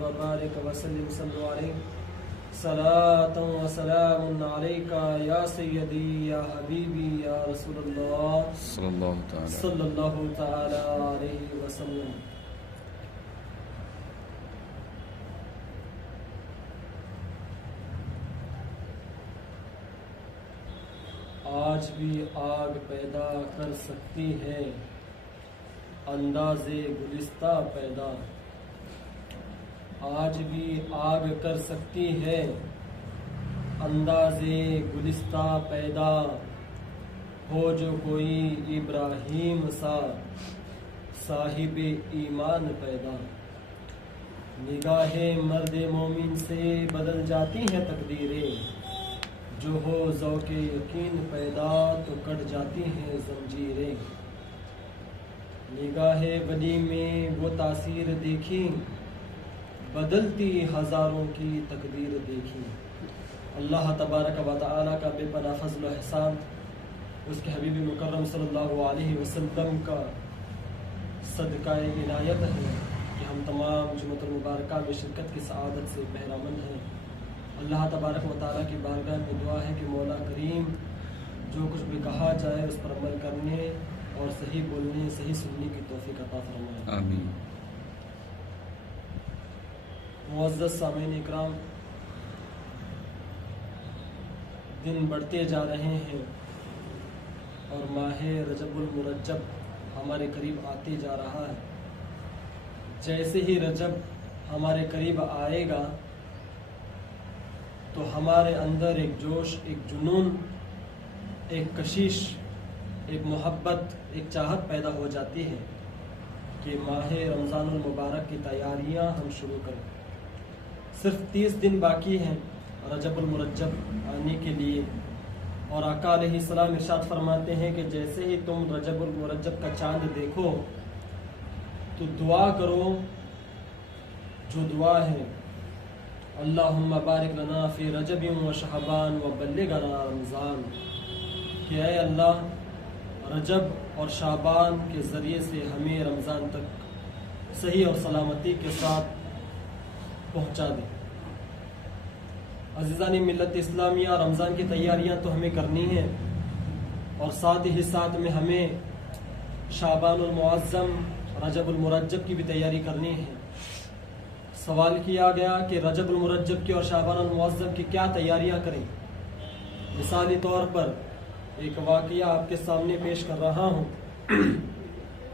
وبارك وسلم صلوا عليه صلاة وسلام عليك يا سيدي يا حبيبي يا رسول الله صلی اللہ تعالی صلی اللہ تعالی علیہ وسلم. آج بھی آگ پیدا کر سکتی ہے انداز گلستہ پیدا. آج بھی آگ کر سکتی ہے انداز گلستہ پیدا. ہو جو کوئی ابراہیم سا صاحب ایمان پیدا. نگاہ مرد مومن سے بدل جاتی ہیں تقدیریں. جو ہو ذوق یقین پیدا تو کٹ جاتی ہیں زنجیریں. نگاہ ولی میں وہ تاثیر دیکھی بدلتی ہزاروں کی تقدیر دیکھی. اللہ تبارک و تعالیٰ کا بے پناہ فضل و احسان، اس کے حبیب مکرم صلی اللہ علیہ وسلم کا صدقہ عنایت ہے کہ ہم تمام جمعۃ المبارکہ میں شرکت کی سعادت سے بہرامند ہیں. اللہ تبارک و تعالیٰ کی بارگاہ میں دعا ہے کہ مولا کریم جو کچھ بھی کہا جائے اس پر عمل کرنے اور صحیح بولنے صحیح سننے کی توفیق عطا فرمائے. آمین. معزز سامعین اکرام، دن بڑھتے جا رہے ہیں اور ماہ رجب المرجب ہمارے قریب آتے جا رہا ہے. جیسے ہی رجب ہمارے قریب آئے گا تو ہمارے اندر ایک جوش، ایک جنون، ایک کشش، ایک محبت، ایک چاہت پیدا ہو جاتی ہے کہ ماہ رمضان المبارک کی تیاریاں ہم شروع کریں. صرف 30 دن باقی ہیں رجب المرجب آنے کے لیے، اور آقا علیہ السلام ارشاد فرماتے ہیں کہ جیسے ہی تم رجب المرجب کا چاند دیکھو تو دعا کرو جو دعا ہے، اللہم بارک لنا فی رجب و شعبان و بلغنا رمضان، کہ اے اللہ رجب اور شعبان کے ذریعے سے ہمیں رمضان تک صحیح اور سلامتی کے ساتھ پہنچا دے. عزیزان ملت اسلامیہ، رمضان کی تیاریاں تو ہمیں کرنی ہیں اور ساتھ ہی ساتھ میں ہمیں شعبان المعظم رجب المرجب کی بھی تیاری کرنی ہے. سوال کیا گیا کہ رجب المرجب کی اور شعبان المعظم کی کیا تیاریاں کریں. مثالی طور پر ایک واقعہ آپ کے سامنے پیش کر رہا ہوں.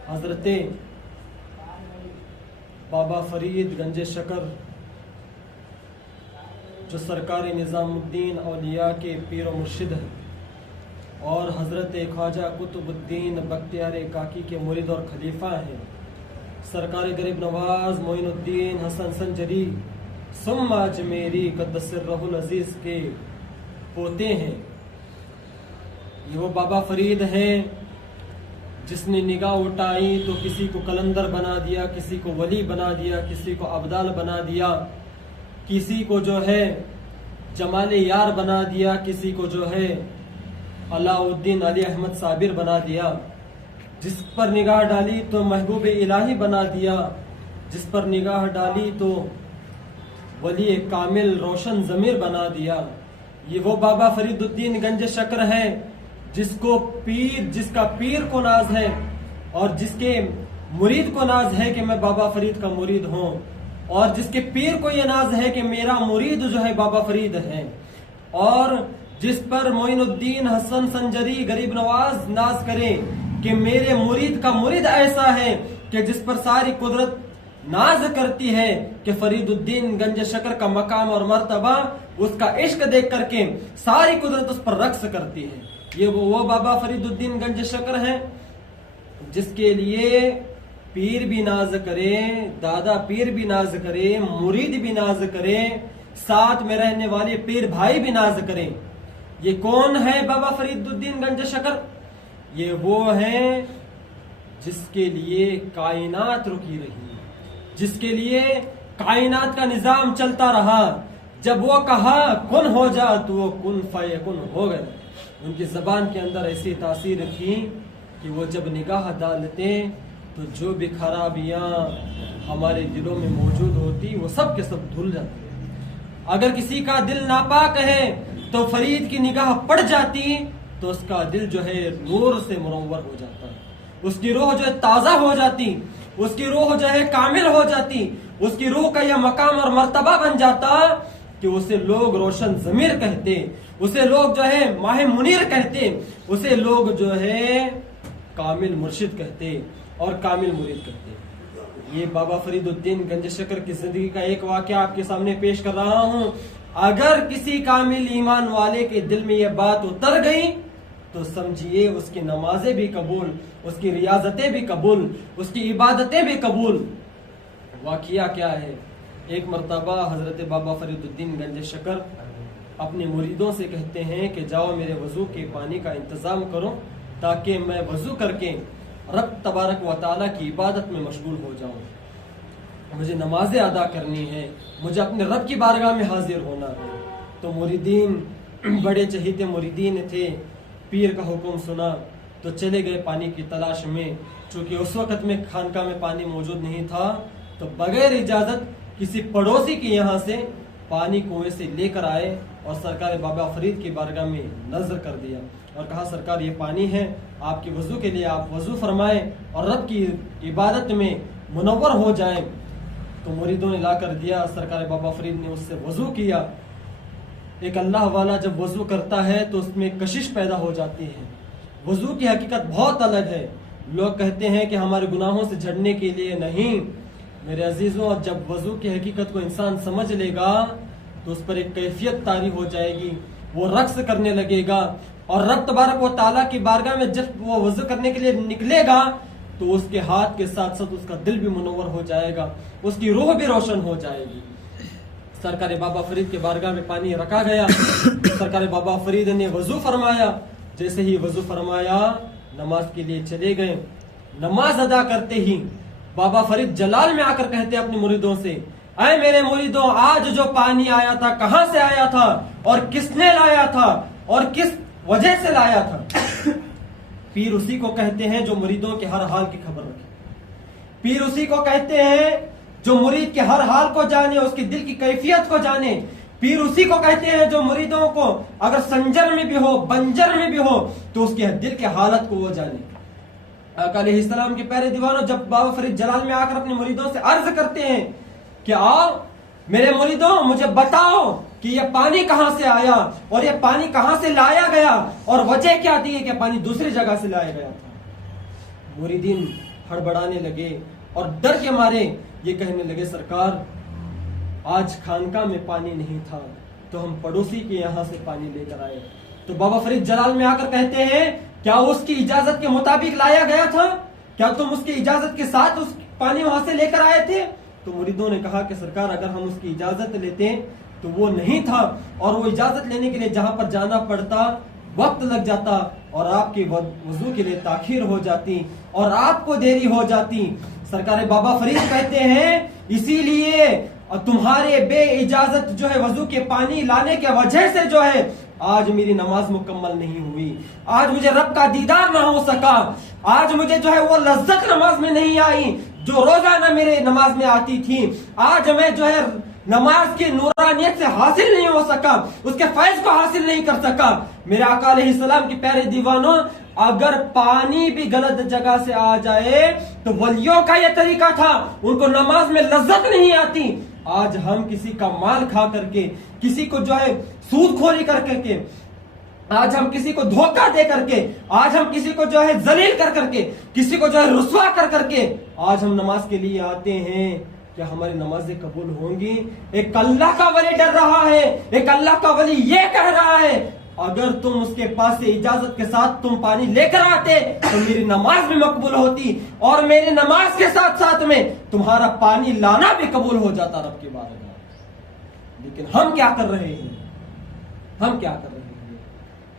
حضرت بابا فرید گنج شکر جو سرکار نظام الدین اولیاء کے پیر و مرشد ہیں اور حضرت خواجہ قطب الدین بختیار کاکی کے مرید اور خلیفہ ہیں، سرکار غریب نواز معین الدین حسن سنجری ثم اجمیری قدس سرہ العزیز کے پوتے ہیں. یہ وہ بابا فرید ہیں جس نے نگاہ اٹھائی تو کسی کو قلندر بنا دیا، کسی کو ولی بنا دیا، کسی کو ابدال بنا دیا، کسی کو جو ہے جمال یار بنا دیا، کسی کو جو ہے علاء الدین علی احمد صابر بنا دیا. جس پر نگاہ ڈالی تو محبوب الہی بنا دیا، جس پر نگاہ ڈالی تو ولی کامل روشن ضمیر بنا دیا. یہ وہ بابا فرید الدین گنج شکر ہے جس کا پیر کو ناز ہے اور جس کے مرید کو ناز ہے کہ میں بابا فرید کا مرید ہوں، اور جس کے پیر کو یہ ناز ہے کہ میرا مرید جو ہے بابا فرید ہے، اور جس پر معین الدین حسن سنجری غریب نواز ناز کرے کہ میرے مرید کا مرید ایسا ہے کہ جس پر ساری قدرت ناز کرتی ہے کہ فرید الدین گنج شکر کا مقام اور مرتبہ اس کا عشق دیکھ کر کے ساری قدرت اس پر رقص کرتی ہے. یہ وہ بابا فرید الدین گنج شکر ہے جس کے لیے پیر بھی ناز کرے، دادا پیر بھی ناز کرے، مرید بھی ناز کرے، ساتھ میں رہنے والے پیر بھائی بھی ناز کریں. یہ کون ہے بابا فرید الدین گنج شکر؟ یہ وہ ہیں جس کے لیے کائنات رکی رہی، جس کے لیے کائنات کا نظام چلتا رہا. جب وہ کہا کن ہو جا تو وہ کن فیکن ہو گئے. ان کی زبان کے اندر ایسی تاثیر تھی کہ وہ جب نگاہ ڈالتے تو جو بھی خرابیاں ہمارے دلوں میں موجود ہوتی وہ سب کے سب دھل جاتی. اگر کسی کا دل ناپاک ہے تو فرید کی نگاہ پڑ جاتی تو اس کا دل جو ہے نور سے منور ہو جاتا ہے، اس کی روح جو ہے تازہ ہو جاتی، اس کی روح جو ہے کامل ہو جاتی، اس کی روح کا یہ مقام اور مرتبہ بن جاتا کہ اسے لوگ روشن ضمیر کہتے، اسے لوگ جو ہے ماہ منیر کہتے، اسے لوگ جو ہے کامل مرشد کہتے اور کامل مرید کہتے. یہ بابا فرید الدین گنج شکر کی زندگی کا ایک واقعہ آپ کے سامنے پیش کر رہا ہوں. اگر کسی کامل ایمان والے کے دل میں یہ بات اتر گئی تو سمجھیے اس کی نمازیں بھی قبول، اس کی ریاضتیں بھی قبول، اس کی عبادتیں بھی قبول. واقعہ کیا ہے؟ ایک مرتبہ حضرت بابا فرید الدین گنج شکر اپنے مریدوں سے کہتے ہیں کہ جاؤ میرے وضو کے پانی کا انتظام کرو تاکہ میں وضو کر کے رب تبارک و تعالیٰ کی عبادت میں مشغول ہو جاؤں. مجھے نمازیں ادا کرنی ہے، مجھے اپنے رب کی بارگاہ میں حاضر ہونا ہے. تو مریدین بڑے چہیتے مریدین تھے، پیر کا حکم سنا تو چلے گئے پانی کی تلاش میں. چونکہ اس وقت میں خانقاہ میں پانی موجود نہیں تھا تو بغیر اجازت کسی پڑوسی کے یہاں سے پانی کنویں سے لے کر آئے اور سرکار بابا فرید کی بارگاہ میں نظر کر دیا اور کہا سرکار یہ پانی ہے، آپ کے وضو کے لیے آپ وضو فرمائیں اور رب کی عبادت میں منور ہو جائیں. تو مریدوں نے لا کر دیا، سرکار بابا فرید نے اس سے وضو کیا. ایک اللہ والا جب وضو کرتا ہے تو اس میں کشش پیدا ہو جاتی ہے. وضو کی حقیقت بہت الگ ہے. لوگ کہتے ہیں کہ ہمارے گناہوں سے جھڑنے کے لیے نہیں. میرے عزیزوں، جب وضو کی حقیقت کو انسان سمجھ لے گا تو اس پر ایک کیفیت طاری ہو جائے گی، وہ رقص کرنے لگے گا اور رب تبارک و تعالیٰ کی بارگاہ میں جب وہ وضو کرنے کے لیے نکلے گا تو اس کے ہاتھ کے ساتھ ساتھ اس کا دل بھی منور ہو جائے گا، اس کی روح بھی روشن ہو جائے گی. سرکار بابا فرید کے بارگاہ میں پانی رکھا گیا، سرکار بابا فرید نے وضو فرمایا. جیسے ہی وضو فرمایا نماز کے لیے چلے گئے. نماز ادا کرتے ہی بابا فرید جلال میں آ کر کہتے اپنے مریدوں سے، اے میرے مریدوں، آج جو پانی آیا تھا کہاں سے آیا تھا اور کس نے لایا تھا اور کس وجہ سے لایا تھا؟ پیر اسی کو کہتے ہیں جو مریدوں کے ہر حال کی خبر رکھے. پیر اسی کو کہتے ہیں جو مرید کے ہر حال کو جانے، اس کے دل کی کیفیت کو جانے. پیر اسی کو کہتے ہیں جو مریدوں کو اگر سنجر میں بھی ہو، بنجر میں بھی ہو تو اس کے دل کے حالت کو وہ جانے. آقا علیہ السلام کے پیارے دیوانوں، جب بابا فرید جلال میں آ کر اپنے مریدوں سے عرض کرتے ہیں کہ آؤ میرے مریدوں، مجھے بتاؤ کہ یہ پانی کہاں سے آیا اور یہ پانی کہاں سے لایا گیا اور وجہ کیا تھی کہ پانی دوسری جگہ سے لایا گیا تھا. مریدین ہڑبڑانے لگے اور ڈر کے مارے یہ کہنے لگے، سرکار آج خانقاہ میں پانی نہیں تھا تو ہم پڑوسی کے یہاں سے پانی لے کر آئے. تو بابا فرید جلال میں آ کر کہتے ہیں، کیا اس کی اجازت کے مطابق لایا گیا تھا؟ کیا تم اس کی اجازت کے ساتھ اس پانی وہاں سے لے کر آئے تھے؟ تو مریدوں نے کہا کہ سرکار اگر ہم اس کی اجازت لیتے تو وہ نہیں تھا، اور وہ اجازت لینے کے لیے جہاں پر جانا پڑتا وقت لگ جاتا اور آپ کے وضو کے لیے تاخیر ہو جاتی اور آپ کو دیری ہو جاتی. سرکار بابا فرید کہتے ہیں اسی لیے تمہارے بے اجازت جو ہے وضو کے پانی لانے کے وجہ سے جو ہے آج میری نماز مکمل نہیں ہوئی، آج مجھے رب کا دیدار نہ ہو سکا، آج مجھے جو ہے وہ لذت نماز میں نہیں آئی جو روزانہ میرے نماز میں آتی تھی. آج میں جو ہے نماز کی نورانیت سے حاصل نہیں ہو سکا، اس کے فیض کو حاصل نہیں کر سکا. میرے آقا علیہ السلام کے پیارے دیوانوں، اگر پانی بھی غلط جگہ سے آ جائے تو ولیوں کا یہ طریقہ تھا، ان کو نماز میں لذت نہیں آتی. آج ہم کسی کا مال کھا کر کے، کسی کو جو ہے سود خوری کر کے، آج ہم کسی کو دھوکہ دے کر کے، آج ہم کسی کو جو ہے ذلیل کر کے، کسی کو جو ہے رسوا کر کے آج ہم نماز کے لیے آتے ہیں. کیا ہماری نمازیں قبول ہوں گی؟ ایک اللہ کا ولی ڈر رہا ہے، ایک اللہ کا ولی یہ کہہ رہا ہے اگر تم اس کے پاس سے اجازت کے ساتھ تم پانی لے کر آتے تو میری نماز بھی مقبول ہوتی اور میری نماز کے ساتھ ساتھ میں تمہارا پانی لانا بھی قبول ہو جاتا رب کے بارگاہ. لیکن ہم کیا کر رہے ہیں؟ ہم کیا کر رہے ہیں؟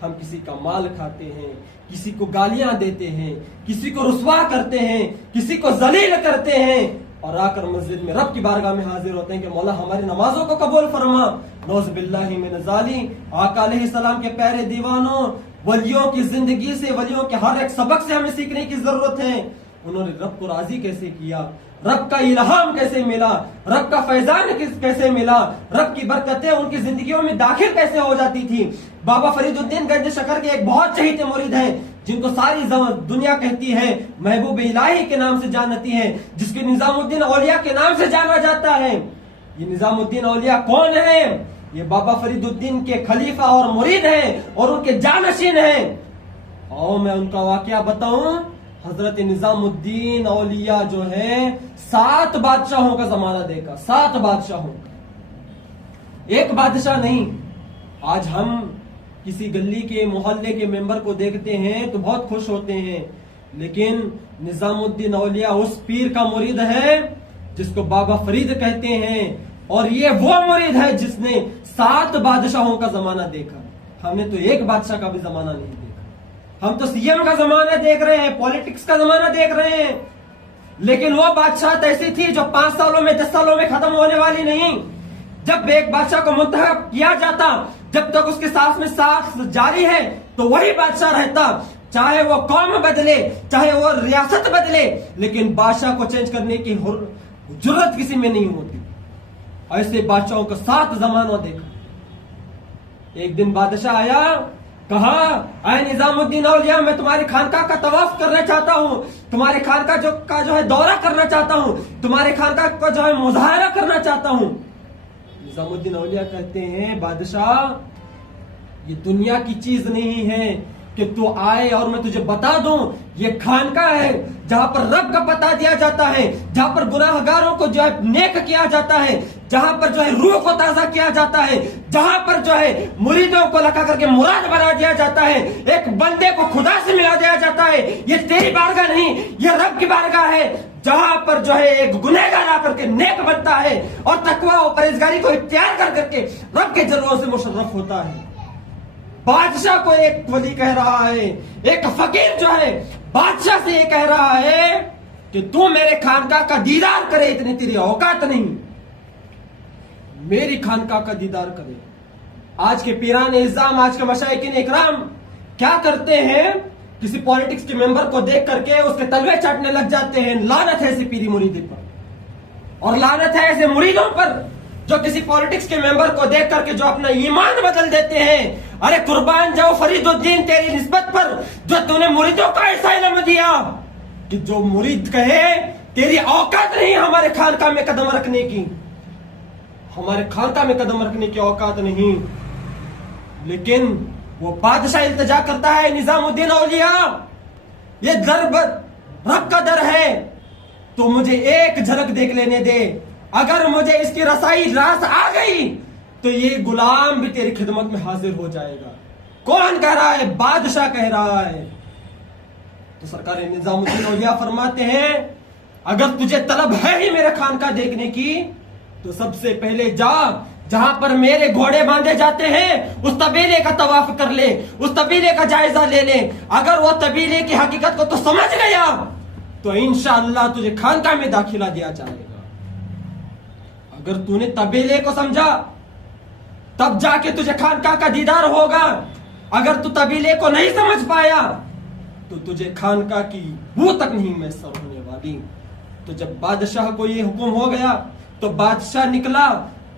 ہم کسی کا مال کھاتے ہیں، کسی کو گالیاں دیتے ہیں، کسی کو رسوا کرتے ہیں، کسی کو ذلیل کرتے ہیں اور آ کر مسجد میں رب کی بارگاہ میں حاضر ہوتے ہیں کہ مولا ہماری نمازوں کو قبول فرما. نعوذ باللہ من ذالک. آقا علیہ السلام کے پیارے دیوانوں، ولیوں کی زندگی سے، ولیوں کے ہر ایک سبق سے ہمیں سیکھنے کی ضرورت ہے. انہوں نے رب کو راضی کیسے کیا، رب کا الہام کیسے ملا، رب کا فیضان کیسے ملا، رب کی برکتیں ان کی زندگیوں میں داخل کیسے ہو جاتی تھی۔ بابا فرید الدین گنج شکر کے ایک بہت چہیتے مرید ہیں جن کو ساری دنیا کہتی ہے محبوب الہی کے نام سے جانتی ہے، جس کے نظام الدین اولیاء کے نام سے جانا جاتا ہے۔ یہ نظام الدین اولیاء کون ہے؟ یہ بابا فرید الدین کے خلیفہ اور مرید ہیں اور ان کے جانشین ہیں۔ اور میں ان کا واقعہ بتاؤں، حضرت نظام الدین اولیاء جو ہے 7 بادشاہوں کا زمانہ دیکھا، 7 بادشاہوں کا، ایک بادشاہ نہیں۔ آج ہم کسی گلی کے محلے کے ممبر کو دیکھتے ہیں تو بہت خوش ہوتے ہیں، لیکن نظام الدین اولیاء اس پیر کا مرید ہے جس کو بابا فرید کہتے ہیں، اور یہ وہ مرید ہے جس نے 7 بادشاہوں کا زمانہ دیکھا۔ ہم نے تو ایک بادشاہ کا بھی زمانہ نہیں دیکھا، ہم تو سی ایم کا زمانہ دیکھ رہے ہیں، پالیٹکس کا زمانہ دیکھ رہے ہیں، لیکن وہ بادشاہت ایسی تھی جو 5 سالوں میں 10 سالوں میں ختم ہونے والی نہیں۔ جب ایک بادشاہ کو منتخب کیا جاتا، جب تک اس کے ساتھ میں ساتھ جاری ہے تو وہی بادشاہ رہتا، چاہے وہ قوم بدلے، چاہے وہ ریاست بدلے، لیکن بادشاہ کو چینج کرنے کی جرت کسی میں نہیں ہوتی۔ ایسے بادشاہوں کا 7 زمانہ دیکھا۔ ایک دن بادشاہ آیا، کہا اے نظام الدین اولیاء، میں تمہاری خانقاہ کا طواف کرنا چاہتا ہوں، تمہارے خانقاہ کا جو ہے دورہ کرنا چاہتا ہوں، تمہارے خانقاہ کا جو ہے مظاہرہ کرنا چاہتا ہوں۔ نظام الدین اولیاء کہتے ہیں بادشاہ یہ دنیا کی چیز نہیں ہے کہ تو آئے اور میں تجھے بتا دوں، یہ خانقاہ ہے جہاں پر رب کا پتہ دیا جاتا ہے، جہاں پر گناہ گاروں کو جو ہے نیک کیا جاتا ہے، جہاں پر جو ہے روح کو تازہ کیا جاتا ہے، جہاں پر جو ہے مریدوں کو لگا کر کے مراد بنا دیا جاتا ہے، ایک بندے کو خدا سے ملا دیا جاتا ہے۔ یہ تیری بارگاہ نہیں، یہ رب کی بارگاہ ہے، جہاں پر جو ہے ایک گنہگار آ کر کے نیک بنتا ہے اور تقویٰ و پرہیزگاری کو اختیار کر کے رب کے جلووں سے مشرف ہوتا ہے۔ بادشاہ کو ایک ولی کہہ رہا ہے، ایک فقیر جو ہے بادشاہ سے یہ کہہ رہا ہے کہ تو میرے خانقاہ کا دیدار کرے، اتنی تیری اوقات نہیں، میری خانقاہ کا دیدار کرے۔ آج کے پیران اعظام، آج کے مشائقین اکرام کیا کرتے ہیں؟ کسی پالیٹکس کے ممبر کو دیکھ کر کے اس کے تلوے چاٹنے لگ جاتے ہیں۔ لعنت ہے ایسی پیری مریدی پر، اور لعنت ہے ایسے مریدوں پر جو کسی پالیٹکس کے ممبر کو دیکھ کر کے جو اپنا ایمان بدل دیتے ہیں۔ ارے قربان جاؤ فرید الدین تیری نسبت پر جو تو نے مریدوں کا ایسا علم دیا کہ جو مرید کہے تیری اوقات نہیں ہمارے خانقاہ میں قدم رکھنے کی، ہمارے خانقاہ میں قدم رکھنے کی اوقات نہیں، لیکن وہ بادشاہ التجا کرتا ہے نظام الدین اولیاء یہ در رب کا در ہے تو مجھے ایک جھلک دیکھ لینے دے، اگر مجھے اس کی رسائی راس آ گئی تو یہ غلام بھی تیری خدمت میں حاضر ہو جائے گا۔ کون کہہ رہا ہے؟ بادشاہ کہہ رہا ہے۔ تو سرکار نظام الدین اولیاء فرماتے ہیں اگر تجھے طلب ہے ہی میرے خانقاہ دیکھنے کی تو سب سے پہلے جا جہاں پر میرے گھوڑے باندھے جاتے ہیں اس طبیلے کا طواف کر لے، اس طبیلے کا جائزہ لے لے۔ اگر وہ طبیلے کی حقیقت کو تو سمجھ گیا تو انشاءاللہ تجھے خانقاہ میں داخلہ دیا جائے گا۔ اگر تو نے طبیلے کو سمجھا تب جا کے تجھے خانقاہ کا دیدار ہوگا، اگر تو طبیلے کو نہیں سمجھ پایا تو تجھے خانقاہ کی بو تک نہیں میسر ہونے والی۔ تو جب بادشاہ کو یہ حکم ہو گیا تو بادشاہ نکلا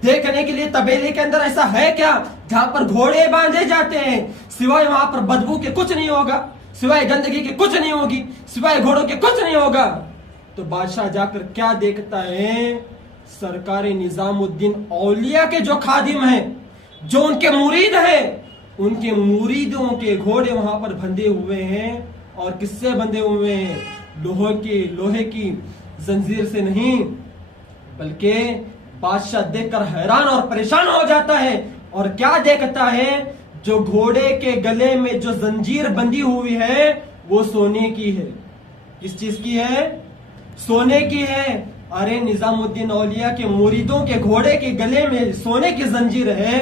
دیکھنے کے لیے طبیلے کے اندر ایسا ہے کیا جہاں پر گھوڑے باندھے جاتے ہیں، سوائے وہاں پر بدبو کے کچھ نہیں ہوگا، سوائے گندگی کے کچھ نہیں ہوگی، سوائے گھوڑوں کے کچھ نہیں ہوگا۔ تو بادشاہ جا کر کیا دیکھتا ہے؟ سرکار نظام الدین اولیاء کے جو خادم ہیں، جو ان کے مرید ہیں، ان کے مریدوں کے گھوڑے وہاں پر بندھے ہوئے ہیں، اور کس سے بندھے ہوئے ہیں؟ لوہے کی زنجیر سے نہیں، بلکہ بادشاہ دیکھ کر حیران اور پریشان ہو جاتا ہے، اور کیا دیکھتا ہے؟ جو گھوڑے کے گلے میں جو زنجیر بندھی ہوئی ہے وہ سونے کی ہے۔ کس چیز کی ہے؟ سونے کی ہے۔ ارے نظام الدین اولیاء کے مریدوں کے گھوڑے کے گلے میں سونے کی زنجیر ہے،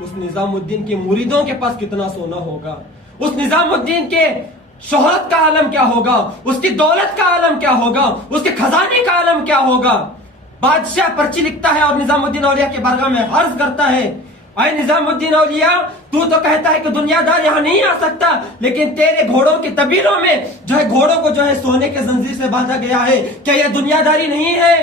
اس نظام الدین کے مریدوں کے پاس کتنا سونا ہوگا؟ اس نظام الدین کے شہرت کا عالم کیا ہوگا؟ اس کی دولت کا عالم کیا ہوگا؟ اس کے خزانے کا عالم کیا ہوگا؟ بادشاہ پرچی لکھتا ہے اور نظام الدین اولیاء کے بارگاہ میں عرض کرتا ہے اے نظام الدین اولیاء، تو کہتا ہے کہ دنیا دار یہاں نہیں آ سکتا، لیکن تیرے گھوڑوں کے طبیلوں میں جو ہے گھوڑوں کو جو ہے سونے کے زنجیر سے باندھا گیا ہے، کیا یہ دنیا داری نہیں ہے؟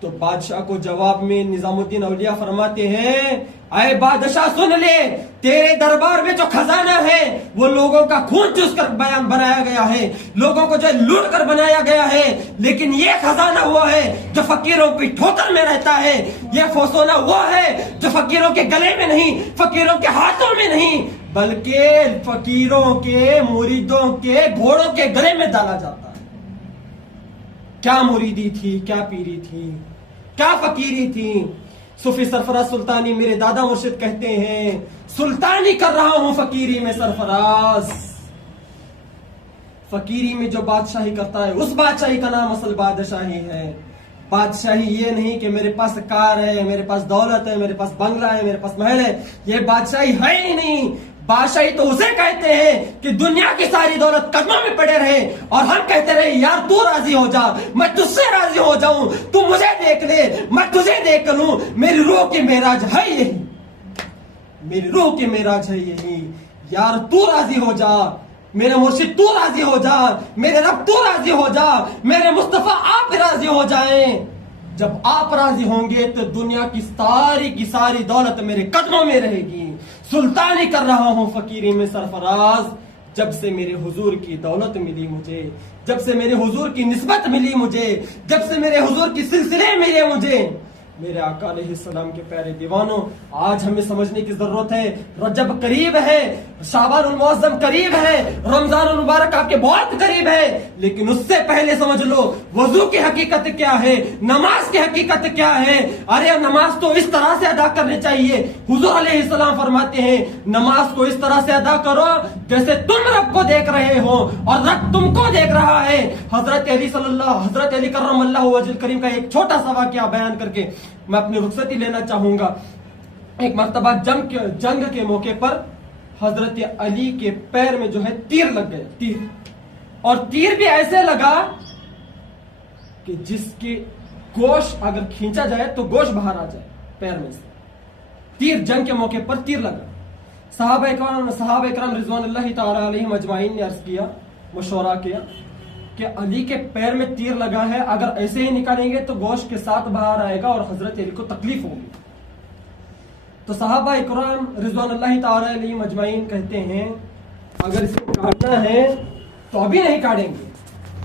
تو بادشاہ کو جواب میں نظام الدین اولیاء فرماتے ہیں، اے بادشاہ سن لے، تیرے دربار میں جو خزانہ ہے وہ لوگوں کا خون چوس کر بنایا گیا ہے، لوگوں کو جو لوٹ کر بنایا گیا ہے، لیکن یہ خزانہ وہ ہے جو فقیروں کی ٹھوکر میں رہتا ہے، یہ سونا وہ ہے جو فقیروں کے گلے میں نہیں، فقیروں کے ہاتھوں میں نہیں، بلکہ فقیروں کے مریدوں کے گھوڑوں کے گلے میں ڈالا جاتا ہے۔ کیا مریدی تھی، کیا پیری تھی، کیا فقیری تھی؟ صوفی سرفراز سلطانی میرے دادا مرشد کہتے ہیں، سلطانی کر رہا ہوں فقیری میں سرفراز۔ فقیری میں جو بادشاہی کرتا ہے اس بادشاہی کا نام اصل بادشاہی ہے۔ بادشاہی یہ نہیں کہ میرے پاس کار ہے، میرے پاس دولت ہے، میرے پاس بنگلہ ہے، میرے پاس محل ہے، یہ بادشاہی ہے ہی نہیں۔ بادشاہی تو اسے کہتے ہیں کہ دنیا کی ساری دولت قدموں میں پڑے رہے اور ہم کہتے رہے یار تو راضی ہو جا، میں تجھ سے راضی ہو جاؤں، تو مجھے دیکھ لے، میں تجھے دیکھ لوں۔ میری روح کی معراج ہے یہی، میری روح کی معراج ہے یہی، یار تو راضی ہو جا، میرے مرشد تو راضی ہو جا، میرے رب تو راضی ہو جا، میرے مصطفیٰ آپ راضی ہو جائیں۔ جب آپ راضی ہوں گے تو دنیا کی ساری دولت میرے قدموں میں رہے گی۔ سلطانی کر رہا ہوں فقیری میں سرفراز، جب سے میرے حضور کی دولت ملی مجھے، جب سے میرے حضور کی نسبت ملی مجھے، جب سے میرے حضور کی سلسلے ملے مجھے۔ میرے آقا علیہ السلام کے پیارے دیوانوں، آج ہمیں سمجھنے کی ضرورت ہے، رجب قریب ہے، شعبان المعظم قریب ہے، رمضان المبارک آپ کے بہت قریب ہے، لیکن اس سے پہلے سمجھ لو وضو کی حقیقت کیا ہے، نماز کی حقیقت کیا ہے۔ ارے نماز تو اس طرح سے ادا کرنی چاہیے، حضور علیہ السلام فرماتے ہیں نماز کو اس طرح سے ادا کرو جیسے تم رب کو دیکھ رہے ہو اور رب تم کو دیکھ رہا ہے۔ حضرت علی کرم اللہ وجہ کریم کا ایک چھوٹا سا واقعہ بیان کر کے میں اپنی رخصتی لینا چاہوں گا۔ ایک مرتبہ جنگ کے موقع پر حضرت علی کے پیر میں جو ہے تیر لگ گئے، تیر، اور تیر بھی ایسے لگا کہ جس کی گوشت اگر کھینچا جائے تو گوشت باہر آ جائے پیر میں سے۔ تیر جنگ کے موقع پر تیر لگا۔ صحابہ اکرام رضوان اللہ تعالی علیہم اجمعین نے عرض کیا، مشورہ کیا کہ علی کے پیر میں تیر لگا ہے، اگر ایسے ہی نکالیں گے تو گوشت کے ساتھ باہر آئے گا اور حضرت علی کو تکلیف ہوگی۔ تو صحابہ اکرام رضوان اللہ تعالی علیہم اجمعین کہتے ہیں اگر اسے کاٹنا ہے تو ابھی نہیں کاٹیں گے،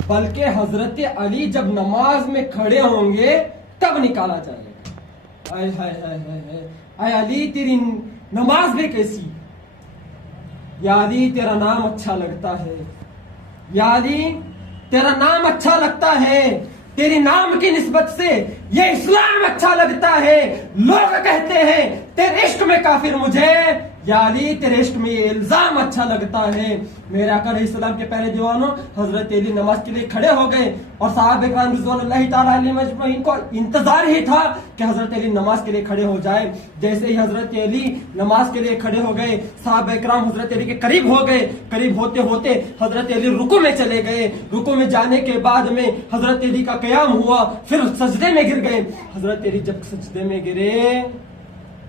بلکہ حضرت علی جب نماز میں کھڑے ہوں گے تب نکالا جائے گا۔ اے ہائے ہائے ہائے، اے علی تیری نماز بھی کیسی، یا علی تیرا نام اچھا لگتا ہے، یا علی تیرا نام اچھا لگتا ہے، تیری نام کی نسبت سے یہ اسلام اچھا لگتا ہے، لوگ کہتے ہیں تیرے عشق میں کافر مجھے، یا علی تیرے عشق میں یہ الزام اچھا لگتا ہے۔ میرے آقا علیہ السلام کے پہلے دیوانوں، حضرت علی نماز کے لیے کھڑے ہو گئے اور صحابہ اکرام رضوان اللہ تعالی علیہم اجمعین کو انتظار ہی تھا کہ حضرت علی نماز کے لیے کھڑے ہو جائے۔ جیسے ہی حضرت علی نماز کے لیے کھڑے ہو گئے، صحابہ اکرام حضرت علی کے قریب ہو گئے، قریب ہوتے ہوتے حضرت علی رکوع میں چلے گئے، رکوع میں جانے کے بعد میں حضرت علی کا قیام ہوا، پھر سجدے میں گر گئے۔ حضرت علی جب سجدے میں گرے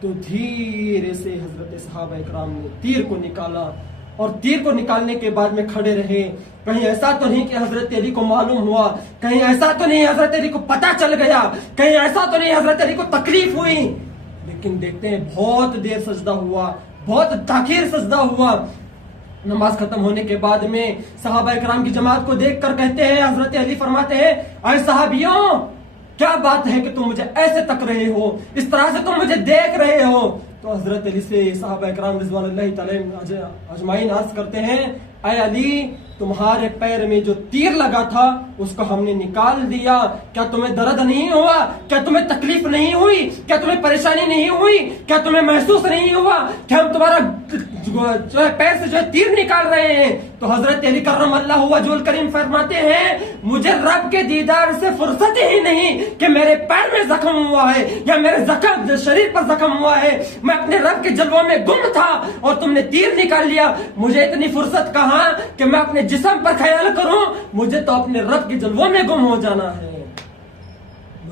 تو دھیرے سے حضرت صحابہ اکرام نے تیر کو نکالا اور تیر کو نکالنے کے بعد میں کھڑے رہے۔ کہیں ایسا تو نہیں کہ حضرت علی کو معلوم ہوا، کہیں ایسا تو نہیں حضرت علی کو پتہ چل گیا، کہیں ایسا تو نہیں حضرت علی کو تکلیف ہوئی، لیکن دیکھتے ہیں بہت دیر سجدہ ہوا، بہت تاخیر سجدہ ہوا۔ نماز ختم ہونے کے بعد میں صحابہ اکرام کی جماعت کو دیکھ کر کہتے ہیں، حضرت علی فرماتے ہیں اے صحابیوں کیا بات ہے کہ تم مجھے ایسے تک رہے ہو، اس طرح سے تم مجھے دیکھ رہے ہو؟ تو حضرت علی سے صحابہ اکرام رضوان اللہ تعالی اجمعین عرض کرتے ہیں اے علی تمہارے پیر میں جو تیر لگا تھا اس کو ہم نے نکال دیا، کیا تمہیں درد نہیں ہوا؟ کیا تمہیں تکلیف نہیں ہوئی؟ کیا تمہیں پریشانی نہیں ہوئی؟ کیا تمہیں محسوس نہیں ہوا کہ ہم تمہارا جو ہے پیر سے جو ہے تیر نکال رہے ہیں؟ تو حضرت علی کرم اللہ وجہ کریم فرماتے ہیں مجھے رب کے دیدار سے فرصت ہی نہیں کہ میرے پیر میں زخم ہوا ہے یا میرے شریر پر زخم ہوا ہے، میں اپنے رب کے جلووں میں گم تھا اور تم نے تیر نکال لیا، مجھے اتنی فرصت کہاں کہ میں اپنے جسم پر خیال کروں، مجھے تو اپنے رب کے جلووں میں گم ہو جانا ہے،